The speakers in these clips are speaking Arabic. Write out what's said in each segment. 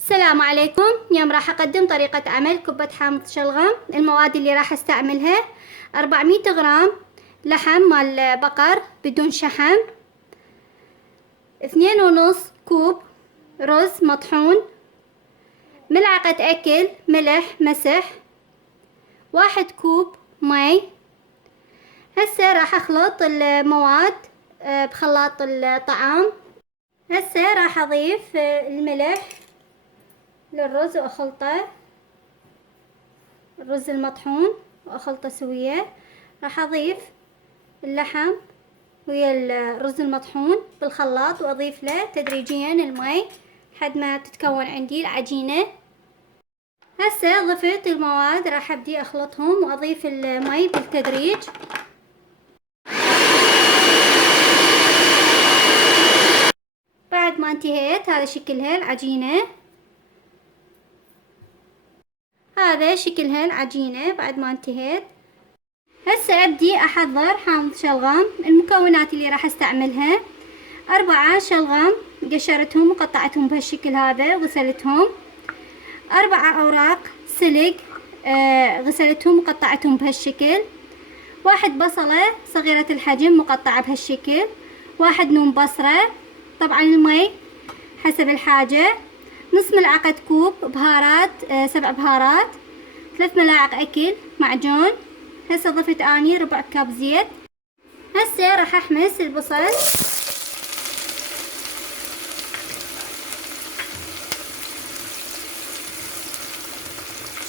السلام عليكم. اليوم راح أقدم طريقة عمل كبة حامض شلغم. المواد اللي راح أستعملها 400 غرام لحم مال بقر بدون شحم، 2.5 كوب رز مطحون، ملعقة أكل ملح مسح، 1 كوب مي. هسه راح أخلط المواد بخلاط الطعام. هسه راح أضيف الملح للرز وأخلطه، الرز المطحون وأخلطه سوية. راح أضيف اللحم ويا الرز المطحون بالخلاط وأضيف له تدريجيا المي لحد ما تتكون عندي العجينة. هسه ضفت المواد، راح أبدي أخلطهم وأضيف المي بالتدريج. بعد ما انتهيت هذا شكلها العجينة، هذا شكلها العجينة بعد ما انتهيت. هسه ابدي احضر حامض شلغم. المكونات اللي راح استعملها 4 شلغم قشرتهم وقطعتهم بهالشكل هذا غسلتهم، 4 اوراق سلق غسلتهم وقطعتهم بهالشكل، 1 بصلة صغيرة الحجم مقطعة بهالشكل، 1 نوم بصرة، طبعا المي حسب الحاجة، نص ملعقة كوب بهارات 7 بهارات، 3 ملاعق اكل معجون. هسه ضفت اني ربع كاب زيت. هسه راح احمس البصل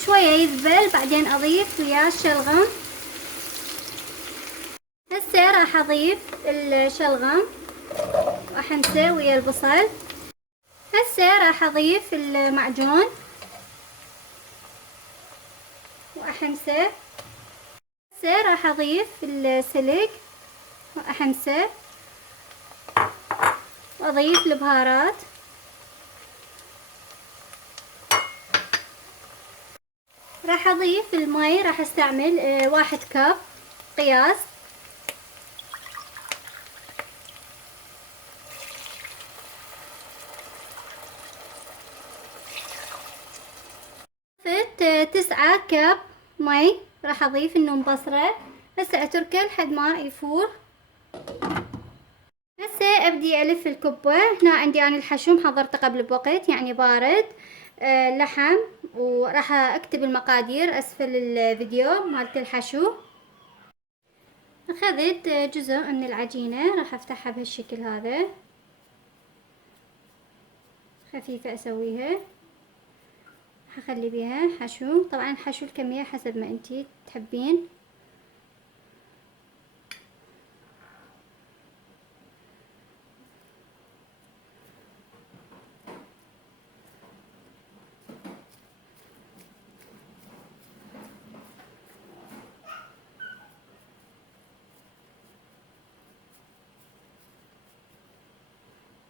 شوية يذبل، بعدين اضيف وياه الشلغم. هسه راح اضيف الشلغم واحمسه ويا البصل. هسه راح اضيف المعجون واحمسه. هسه راح اضيف السلق واحمسه واضيف البهارات. راح اضيف المي، راح استعمل 1 كاب قياس. ضفت 9 كاب مي. راح اضيف النوم بصرة. هسه اتركه لحد ما يفور. هسه ابدي الف الكبة. هنا عندي انا الحشو محضرته قبل بوقت يعني بارد، لحم، وراح اكتب المقادير اسفل الفيديو مالت الحشو. اخذت جزء من العجينة راح افتحها بهالشكل هذا، خفيفة اسويها، راح اخلي بيها حشو. طبعا الحشو الكمية حسب ما انتي تحبين.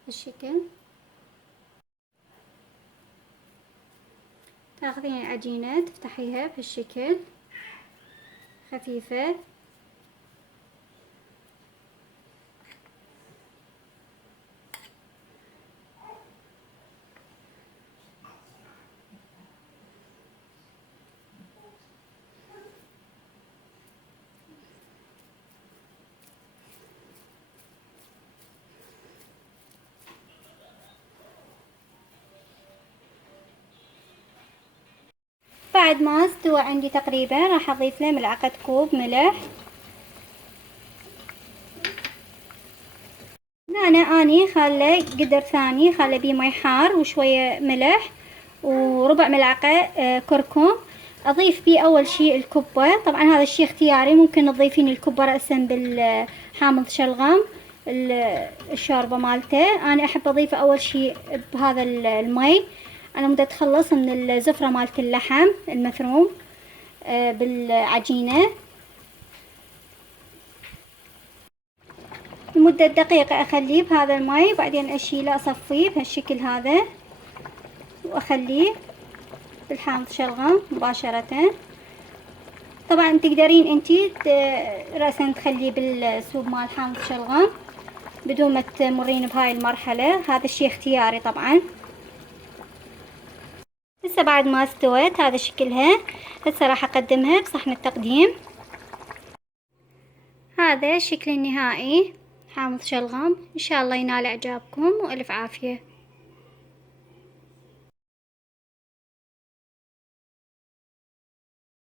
بالشكل تاخذين العجينة تفتحيها بهالشكل خفيفة. بعد ما استوى عندي تقريبا راح اضيف له ملعقة كوب ملح. هنا اني خله قدر ثاني خله بيه مي حار وشوية ملح وربع ملعقة كركم. اضيف بيه اول شي الكبة. طبعا هذا الشي اختياري، ممكن تضيفين الكبة رأسا بالحامض شلغم الشوربة مالته. انا احب اضيفه اول شي بهذا المي. انا بدي اتخلص من الزفرة مالت اللحم المفروم بالعجينة لمدة دقيقة. اخليه بهذا المي وبعدين اشيله اصفيه بهالشكل هذا واخليه بالحامض شلغم مباشرة. طبعا تقدرين انتي رأسا تخليه بالسوب مال حامض شلغم بدون ما تمرين بهاي المرحلة، هذا الشي اختياري طبعا. هسه بعد ما استوت هذا شكلها. هسه راح اقدمها بصحن التقديم. هذا الشكل النهائي حامض شلغم. ان شاء الله ينال اعجابكم والف عافية.